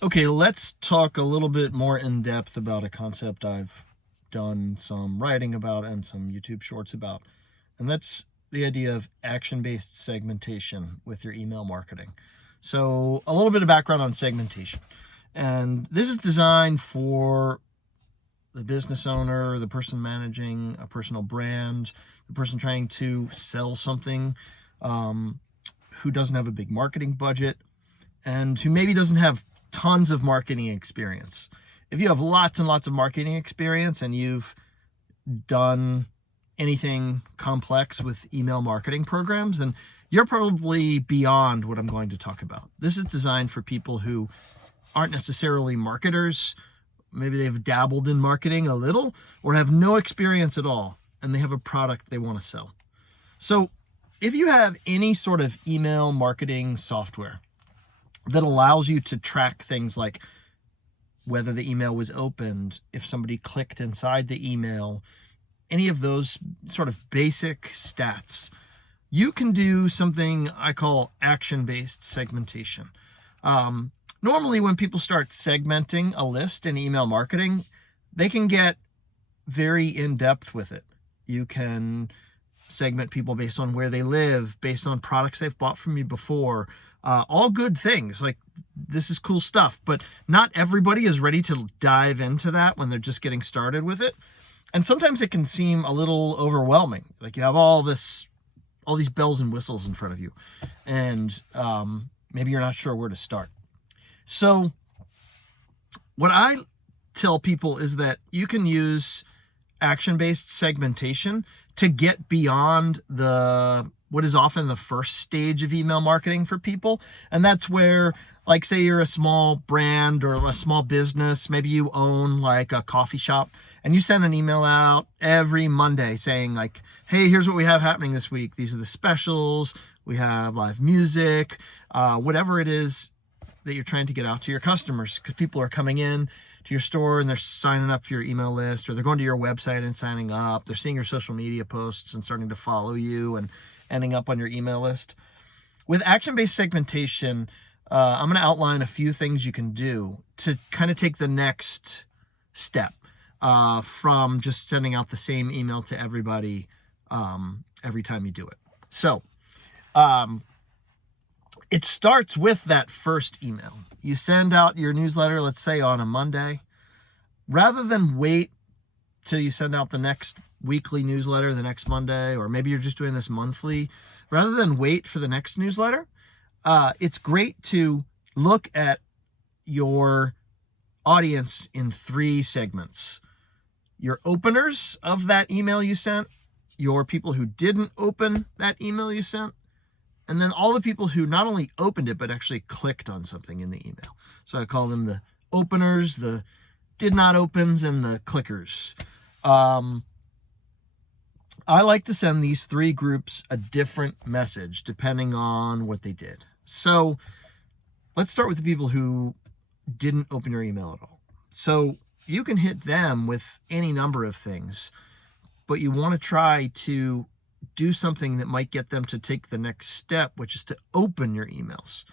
Okay, let's talk a little bit more in depth about a concept I've done some writing about and some YouTube shorts about. And that's the idea of action-based segmentation with your email marketing. So, a little bit of background on segmentation. And this is designed for the business owner, the person managing a personal brand, the person trying to sell something, who doesn't have a big marketing budget, and who maybe doesn't have tons of marketing experience. If you have lots and lots of marketing experience and you've done anything complex with email marketing programs, then you're probably beyond what I'm going to talk about. This is designed for people who aren't necessarily marketers. Maybe they've dabbled in marketing a little or have no experience at all, and they have a product they want to sell. So if you have any sort of email marketing software that allows you to track things like whether the email was opened, if somebody clicked inside the email, any of those sort of basic stats, you can do something I call action-based segmentation. Normally, when people start segmenting a list in email marketing, they can get very in-depth with it. You can segment people based on where they live, based on products they've bought from you before, all good things. Like, this is cool stuff, but not everybody is ready to dive into that when they're just getting started with it. And sometimes it can seem a little overwhelming. Like, you have all these bells and whistles in front of you, and maybe you're not sure where to start. So what I tell people is that you can use action-based segmentation to get beyond what is often the first stage of email marketing for people. And that's where, like, say you're a small brand or a small business, maybe you own like a coffee shop, and you send an email out every Monday saying like, hey, here's what we have happening this week. These are the specials. We have live music, whatever it is that you're trying to get out to your customers, because people are coming in to your store and they're signing up for your email list, or they're going to your website and signing up. They're seeing your social media posts and starting to follow you and ending up on your email list. With action-based segmentation, I'm going to outline a few things you can do to kind of take the next step from just sending out the same email to everybody every time you do it. So it starts with that first email. You send out your newsletter, let's say on a Monday. Rather than wait till you send out the next weekly newsletter the next Monday, or maybe you're just doing this monthly, rather than wait for the next newsletter, it's great to look at your audience in 3 segments. Your openers of that email you sent, your people who didn't open that email you sent, and then all the people who not only opened it, but actually clicked on something in the email. So I call them the openers, the did not opens, and the clickers. I like to send these 3 groups a different message depending on what they did. So let's start with the people who didn't open your email at all. So you can hit them with any number of things, but you want to try to do something that might get them to take the next step, which is to open your emails.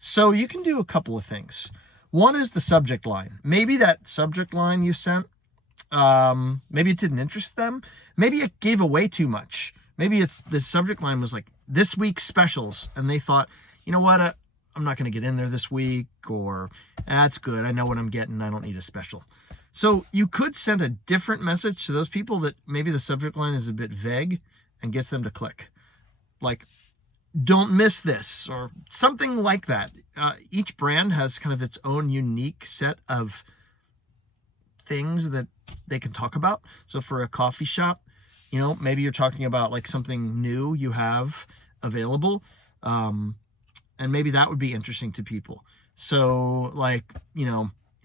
So you can do a couple of things. One is the subject line. Maybe that subject line you sent, maybe it didn't interest them. Maybe it gave away too much. Maybe the subject line was like, this week's specials, and they thought, you know what, I'm not going to get in there this week, or that's good, I know what I'm getting, I don't need a special. So you could send a different message to those people that maybe the subject line is a bit vague and gets them to click. Like, don't miss this, or something like that. Each brand has kind of its own unique set of things that they can talk about. So for a coffee shop, maybe you're talking about like something new you have available. And maybe that would be interesting to people. So like,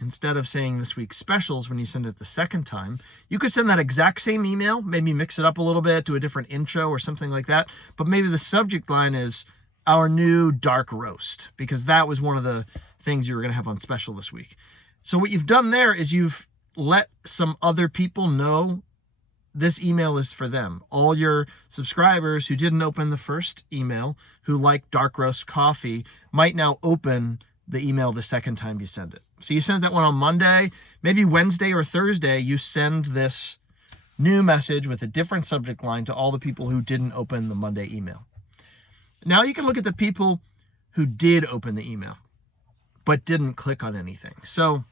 instead of saying this week's specials when you send it the second time, you could send that exact same email, maybe mix it up a little bit, do a different intro or something like that. But maybe the subject line is our new dark roast, because that was one of the things you were going to have on special this week. So what you've done there is you've let some other people know this email is for them. All your subscribers who didn't open the first email, who like dark roast coffee, might now open the email the second time you send it. So you send that one on Monday, maybe Wednesday or Thursday, you send this new message with a different subject line to all the people who didn't open the Monday email. Now you can look at the people who did open the email, but didn't click on anything. So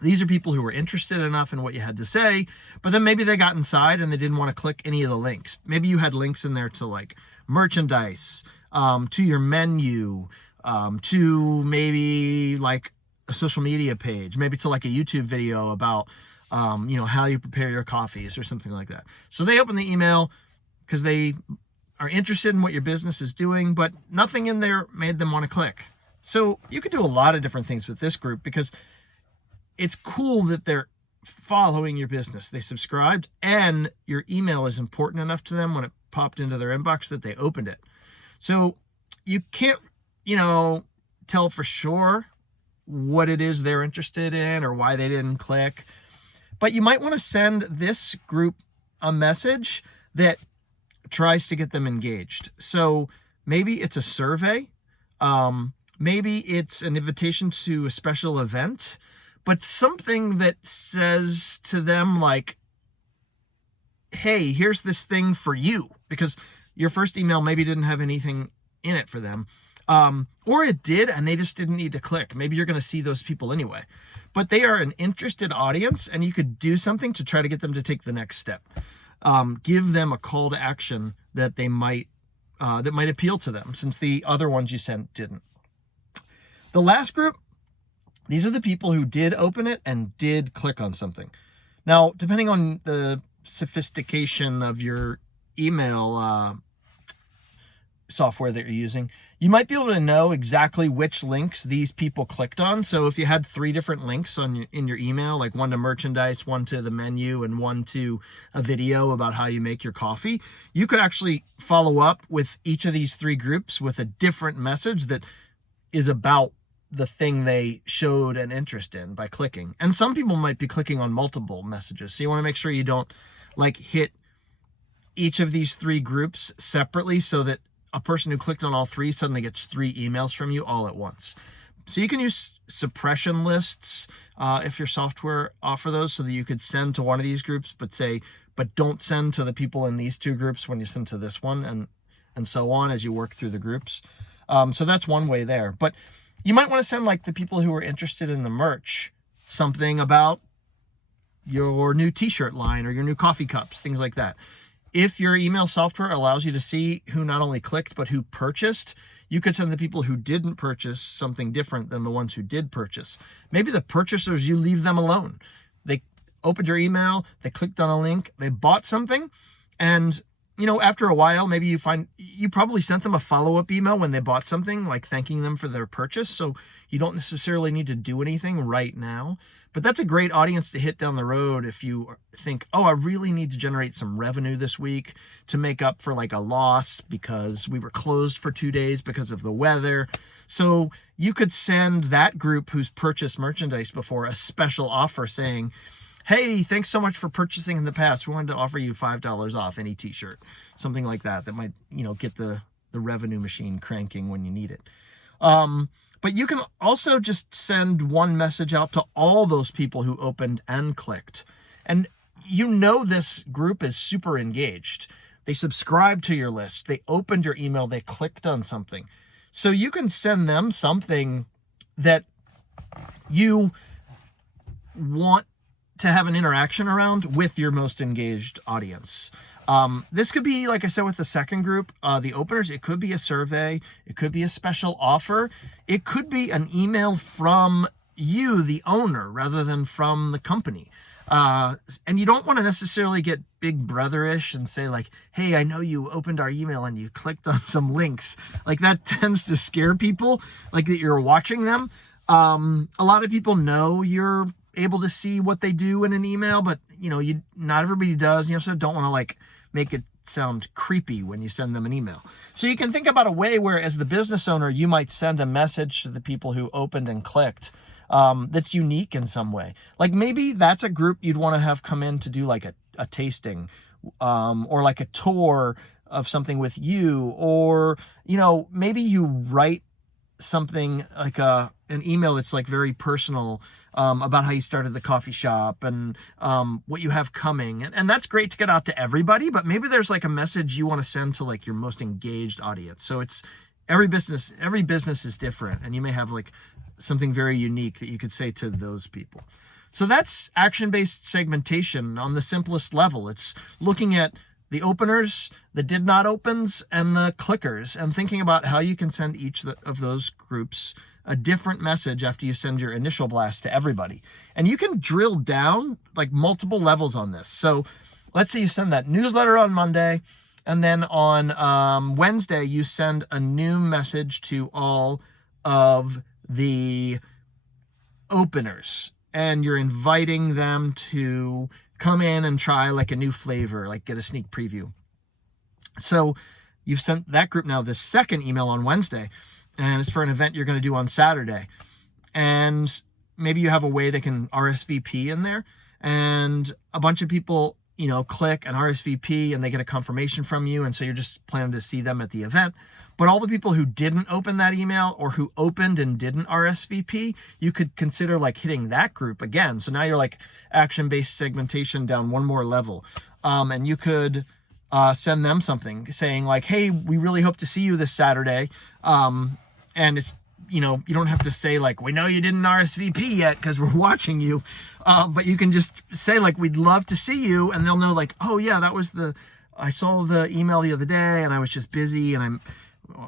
these are people who were interested enough in what you had to say, but then maybe they got inside and they didn't want to click any of the links. Maybe you had links in there to like merchandise, to your menu, to maybe like a social media page, maybe to like a YouTube video about, how you prepare your coffees or something like that. So they open the email because they are interested in what your business is doing, but nothing in there made them want to click. So you could do a lot of different things with this group because it's cool that they're following your business. They subscribed and your email is important enough to them when it popped into their inbox that they opened it. So you can't, tell for sure what it is they're interested in or why they didn't click. But you might want to send this group a message that tries to get them engaged. So maybe it's a survey. Maybe it's an invitation to a special event, but something that says to them like, hey, here's this thing for you, because your first email maybe didn't have anything in it for them. Or it did, and they just didn't need to click. Maybe you're going to see those people anyway, but they are an interested audience and you could do something to try to get them to take the next step. Give them a call to action that they might appeal to them, since the other ones you sent didn't. The last group, these are the people who did open it and did click on something. Now, depending on the sophistication of your email software that you're using, you might be able to know exactly which links these people clicked on. So if you had 3 different links in your email, like one to merchandise, one to the menu, and one to a video about how you make your coffee, you could actually follow up with each of these 3 groups with a different message that is about the thing they showed an interest in by clicking. And some people might be clicking on multiple messages. So you want to make sure you don't like hit each of these 3 groups separately so that a person who clicked on all 3 suddenly gets 3 emails from you all at once. So you can use suppression lists if your software offer those, so that you could send to one of these groups, but don't send to the people in these 2 groups when you send to this one, and so on as you work through the groups. So that's one way there. But you might want to send like the people who are interested in the merch something about your new t-shirt line or your new coffee cups, things like that. If your email software allows you to see who not only clicked, but who purchased, you could send the people who didn't purchase something different than the ones who did purchase. Maybe the purchasers, you leave them alone. They opened your email, they clicked on a link, they bought something, and after a while, maybe you find you probably sent them a follow-up email when they bought something, like thanking them for their purchase. So you don't necessarily need to do anything right now. But that's a great audience to hit down the road if you think, oh, I really need to generate some revenue this week to make up for like a loss because we were closed for 2 days because of the weather. So you could send that group who's purchased merchandise before a special offer saying, hey, thanks so much for purchasing in the past. We wanted to offer you $5 off any t-shirt, something like that might, get the revenue machine cranking when you need it. But you can also just send one message out to all those people who opened and clicked. And this group is super engaged. They subscribed to your list. They opened your email. They clicked on something. So you can send them something that you want to have an interaction around with your most engaged audience. This could be, like I said, with the second group, the openers, it could be a survey, it could be a special offer, it could be an email from you, the owner, rather than from the company. And you don't want to necessarily get big brother-ish and say like, hey, I know you opened our email and you clicked on some links. Like that tends to scare people, like that you're watching them. A lot of people know you're able to see what they do in an email, but not everybody does. So don't want to like make it sound creepy when you send them an email. So you can think about a way where, as the business owner, you might send a message to the people who opened and clicked that's unique in some way. Like maybe that's a group you'd want to have come in to do like a tasting or like a tour of something with you, or maybe you write something like an email that's like very personal, about how you started the coffee shop and what you have coming. And that's great to get out to everybody, but maybe there's like a message you want to send to like your most engaged audience. So it's every business is different, and you may have like something very unique that you could say to those people. So that's action-based segmentation on the simplest level. It's looking at the openers, the did not opens, and the clickers, and thinking about how you can send each of those groups a different message after you send your initial blast to everybody. And you can drill down like multiple levels on this. So let's say you send that newsletter on Monday, and then on Wednesday, you send a new message to all of the openers, and you're inviting them to come in and try like a new flavor, like get a sneak preview. So you've sent that group now this second email on Wednesday, and it's for an event you're going to do on Saturday. And maybe you have a way they can RSVP in there, and a bunch of people, click and RSVP, and they get a confirmation from you. And so you're just planning to see them at the event. But all the people who didn't open that email, or who opened and didn't RSVP, you could consider like hitting that group again. So now you're like action-based segmentation down one more level. And you could send them something saying like, hey, we really hope to see you this Saturday. And it's, you don't have to say like, we know you didn't RSVP yet because we're watching you. But you can just say like, we'd love to see you. And they'll know like, oh yeah, I saw the email the other day and I was just busy and I'm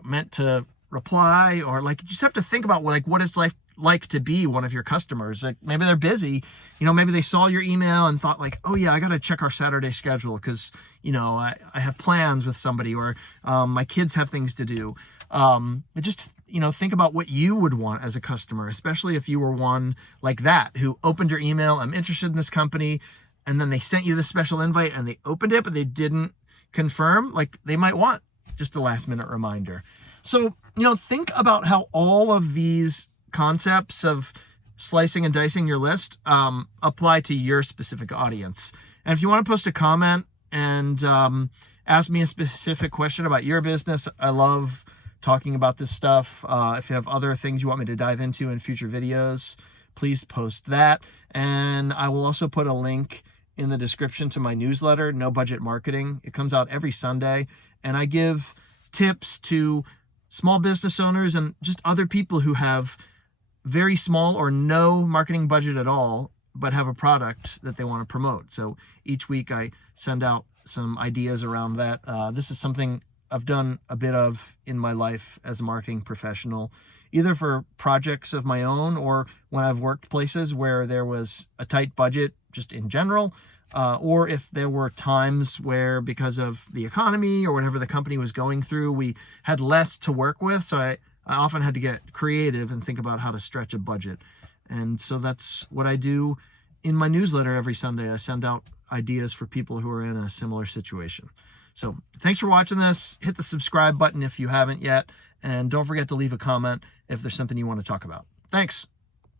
meant to reply. Or like, you just have to think about like what it's like to be one of your customers. Like maybe they're busy, maybe they saw your email and thought like, oh yeah, I got to check our Saturday schedule because, I have plans with somebody, or my kids have things to do. Just, think about what you would want as a customer, especially if you were one like that, who opened your email, I'm interested in this company, and then they sent you the special invite and they opened it, but they didn't confirm. Like they might want just a last minute reminder. So, think about how all of these concepts of slicing and dicing your list apply to your specific audience. And if you want to post a comment and ask me a specific question about your business, I love talking about this stuff. If you have other things you want me to dive into in future videos, please post that. And I will also put a link in the description to my newsletter, No Budget Marketing. It comes out every Sunday, and I give tips to small business owners and just other people who have very small or no marketing budget at all, but have a product that they want to promote. So each week I send out some ideas around that. This is something I've done a bit of in my life as a marketing professional, either for projects of my own or when I've worked places where there was a tight budget just in general, or if there were times where, because of the economy or whatever the company was going through, we had less to work with. So I often had to get creative and think about how to stretch a budget. And so that's what I do in my newsletter every Sunday. I send out ideas for people who are in a similar situation. So thanks for watching this. Hit the subscribe button if you haven't yet. And don't forget to leave a comment if there's something you want to talk about. Thanks.